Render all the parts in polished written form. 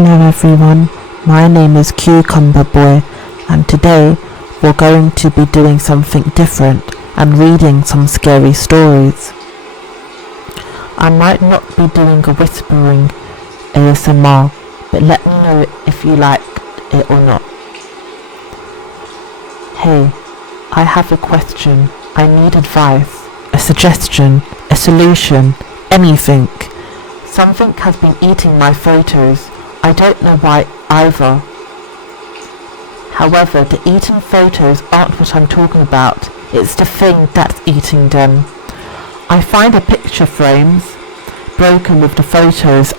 Hello everyone, my name is Cucumber Boy, and today we're going to be doing something different and reading some scary stories. I might not be doing a whispering ASMR, but let me know if you like it or not. Hey, I have a question. I need advice, a suggestion, a solution, anything. Something has been eating my photos. I don't know why either. However, the eating photos aren't what I'm talking about. It's the thing that's eating them. I find the picture frames broken with the photos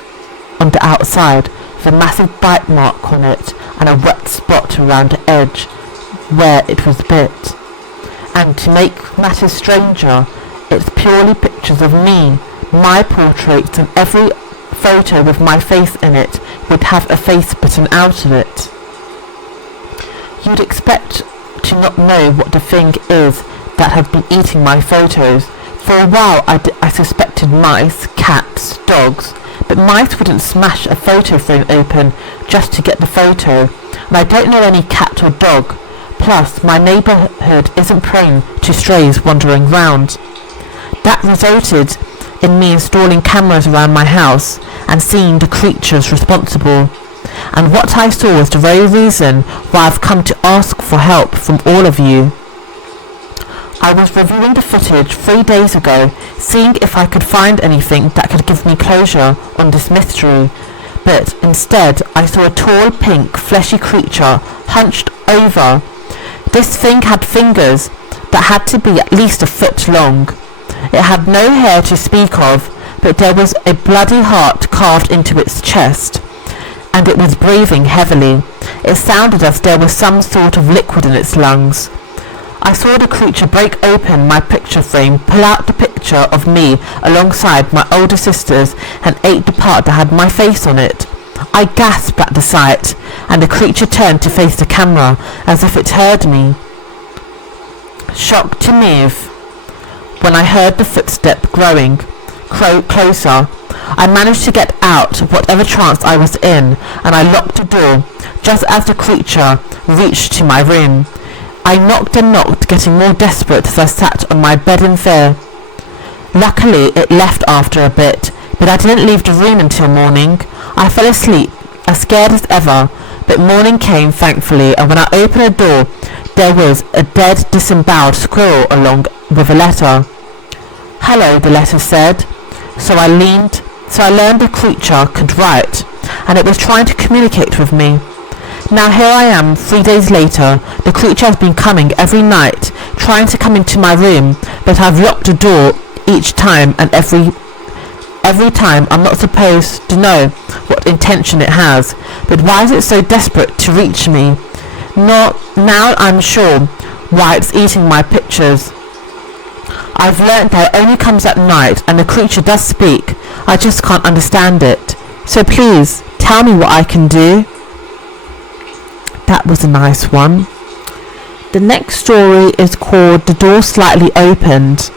on the outside, with a massive bite mark on it and a wet spot around the edge where it was bit. And to make matters stranger, it's purely pictures of me, my portraits, and every photo with my face in it would have a face bitten out of it. You'd expect to not know what the thing is that had been eating my photos. For a while I suspected mice, cats, dogs, but mice wouldn't smash a photo frame open just to get the photo, and I don't know any cat or dog. Plus, my neighbourhood isn't prone to strays wandering round. That resulted in me installing cameras around my house and seeing the creatures responsible. And what I saw was the very reason why I've come to ask for help from all of you. I was reviewing the footage 3 days ago, seeing if I could find anything that could give me closure on this mystery, but instead I saw a tall, pink, fleshy creature hunched over. This thing had fingers that had to be at least a foot long. It had no hair to speak of, but there was a bloody heart carved into its chest, and it was breathing heavily. It sounded as there was some sort of liquid in its lungs. I saw the creature break open my picture frame, pull out the picture of me alongside my older sisters, and ate the part that had my face on it. I gasped at the sight, and the creature turned to face the camera as if it heard me. Shocked to move, when I heard the footstep growing closer, I managed to get out of whatever trance I was in, and I locked the door just as the creature reached to my room. I knocked and knocked, getting more desperate as I sat on my bed in fear. Luckily, it left after a bit, but I didn't leave the room until morning. I fell asleep, as scared as ever, but morning came, thankfully, and when I opened the door, there was a dead, disemboweled squirrel along with a letter. "Hello," the letter said. So I learned the creature could write, and it was trying to communicate with me. Now here I am, 3 days later. The creature has been coming every night, trying to come into my room, but I've locked the door each time, and every time I'm not supposed to know what intention it has. But why is it so desperate to reach me? Now I'm sure why it's eating my pictures. I've learnt that it only comes at night, and the creature does speak. I just can't understand it. So please, tell me what I can do. That was a nice one. The next story is called The Door Slightly Opened.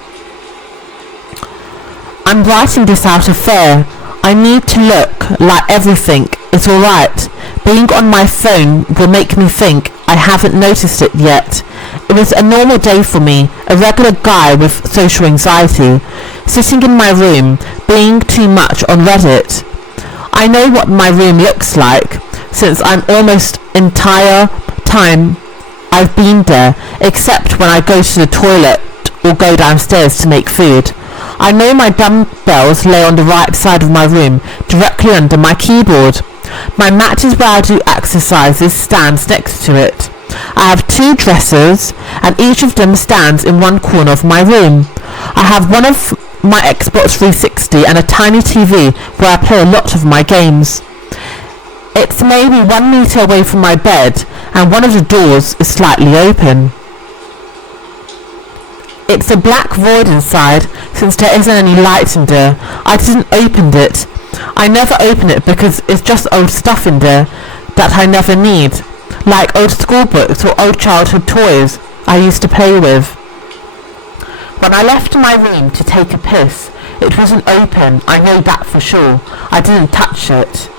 I'm writing this out of fear. I need to look like everything is alright. Being on my phone will make me think I haven't noticed it yet. It was a normal day for me, a regular guy with social anxiety, sitting in my room, being too much on Reddit. I know what my room looks like, since I'm almost entire time I've been there, except when I go to the toilet or go downstairs to make food. I know my dumbbells lay on the right side of my room, directly under my keyboard. My mat is where I do exercises, stands next to it. I have 2 dressers, and each of them stands in one corner of my room. I have one of my Xbox 360 and a tiny TV where I play a lot of my games. It's maybe 1 meter away from my bed, and one of the doors is slightly open. It's a black void inside, since there isn't any light in there. I didn't open it. I never open it because it's just old stuff in there that I never need, like old school books or old childhood toys I used to play with. When I left my room to take a piss, it wasn't open, I know that for sure. I didn't touch it.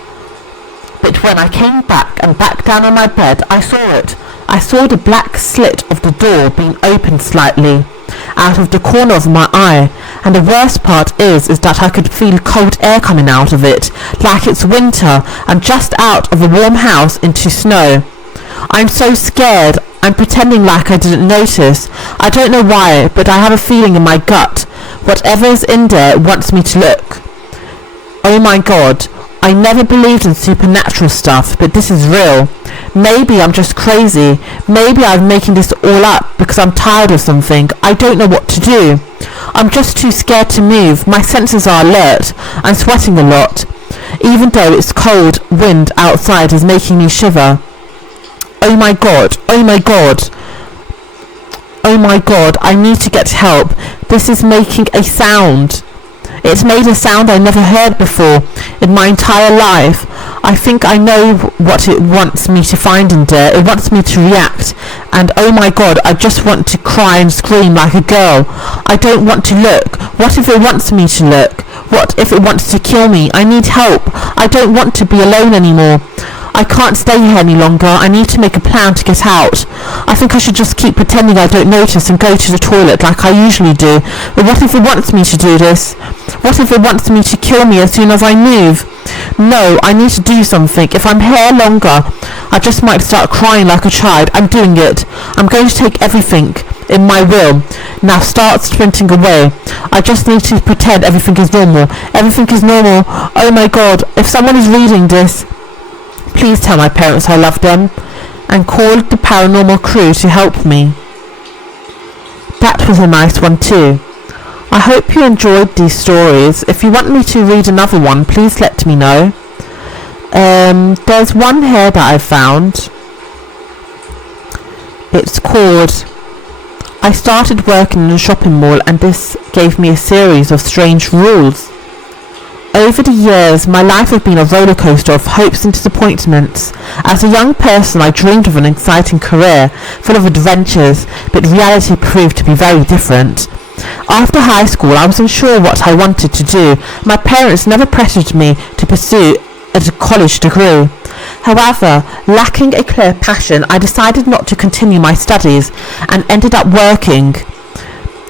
But when I came back and back down on my bed, I saw it. I saw the black slit of the door being opened slightly, out of the corner of my eye, and the worst part is that I could feel cold air coming out of it, like it's winter and just out of a warm house into snow. I'm so scared. I'm pretending like I didn't notice. I don't know why, but I have a feeling in my gut. Whatever is in there wants me to look. Oh my god. I never believed in supernatural stuff, but this is real. Maybe I'm just crazy. Maybe I'm making this all up because I'm tired of something. I don't know what to do. I'm just too scared to move. My senses are alert. I'm sweating a lot. Even though it's cold, wind outside is making me shiver. Oh my god. Oh my god. Oh my god. I need to get help. This is making a sound. It's made a sound I never heard before in my entire life. I think I know what it wants me to find in there. It wants me to react. And oh my god, I just want to cry and scream like a girl. I don't want to look. What if it wants me to look? What if it wants to kill me? I need help. I don't want to be alone anymore. I can't stay here any longer. I need to make a plan to get out. I think I should just keep pretending I don't notice and go to the toilet like I usually do. But what if it wants me to do this? What if it wants me to kill me as soon as I move? No, I need to do something. If I'm here longer, I just might start crying like a child. I'm doing it. I'm going to take everything in my will. Now start sprinting away. I just need to pretend everything is normal. Everything is normal. Oh my god, if someone is reading this, please tell my parents I love them, and call the paranormal crew to help me. That was a nice one too. I hope you enjoyed these stories. If you want me to read another one, please let me know. There's one here that I found. It's called I started working in a shopping mall and this gave me a series of strange rules. Over the years, my life has been a roller coaster of hopes and disappointments. As a young person, I dreamed of an exciting career, full of adventures, but reality proved to be very different. After high school, I was unsure what I wanted to do. My parents never pressured me to pursue a college degree. However, lacking a clear passion, I decided not to continue my studies and ended up working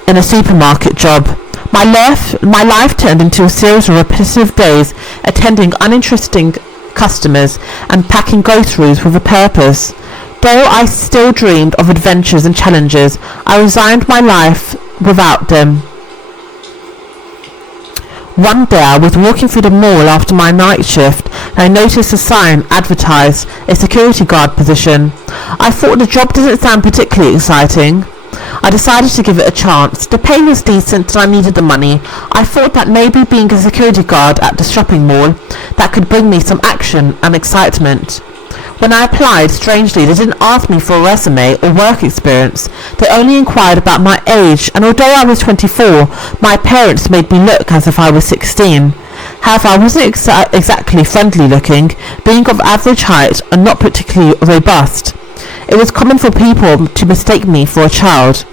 in a supermarket job. My life turned into a series of repetitive days, attending uninteresting customers and packing groceries with a purpose. Though I still dreamed of adventures and challenges, I resigned my life without them. One day I was walking through the mall after my night shift and I noticed a sign advertised a security guard position. I thought the job didn't sound particularly exciting. I decided to give it a chance. The pay was decent and I needed the money. I thought that maybe being a security guard at the shopping mall, that could bring me some action and excitement. When I applied, strangely, they didn't ask me for a resume or work experience. They only inquired about my age, and although I was 24, my parents made me look as if I was 16. However, I wasn't exactly friendly looking, being of average height and not particularly robust. It was common for people to mistake me for a child.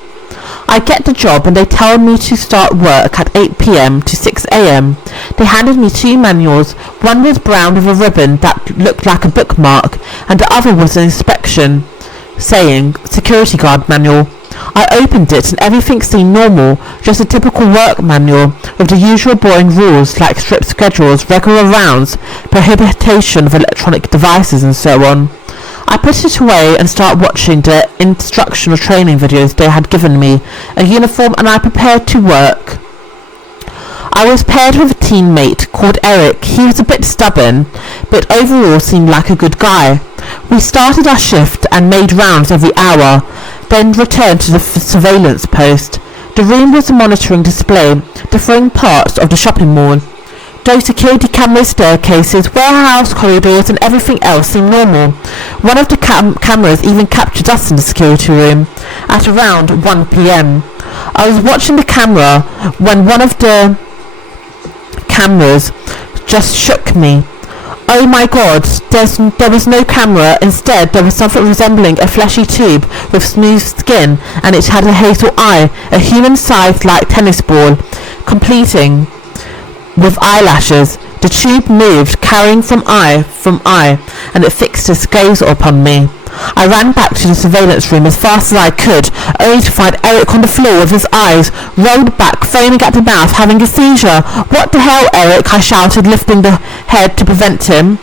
I get the job and they tell me to start work at 8 p.m. to 6 a.m. They handed me two manuals. One was brown with a ribbon that looked like a bookmark and the other was an inspection saying security guard manual. I opened it and everything seemed normal, just a typical work manual with the usual boring rules like strict schedules, regular rounds, prohibition of electronic devices and so on. I put it away and started watching the instructional training videos they had given me, a uniform, and I prepared to work. I was paired with a teammate called Eric. He was a bit stubborn, but overall seemed like a good guy. We started our shift and made rounds every hour, then returned to the surveillance post. The room was a monitoring display, differing parts of the shopping mall. Those security cameras, staircases, warehouse corridors and everything else seemed normal. One of the cameras even captured us in the security room at around 1 p.m. I was watching the camera when one of the cameras just shook me. Oh my god, there was no camera. Instead, there was something resembling a fleshy tube with smooth skin, and it had a hazel eye, a human-sized like tennis ball, completing with eyelashes. The tube moved, carrying from eye, and it fixed its gaze upon me. I ran back to the surveillance room as fast as I could, only to find Eric on the floor with his eyes rolled back, foaming at the mouth, having a seizure. "What the hell, Eric?" I shouted, lifting the head to prevent him.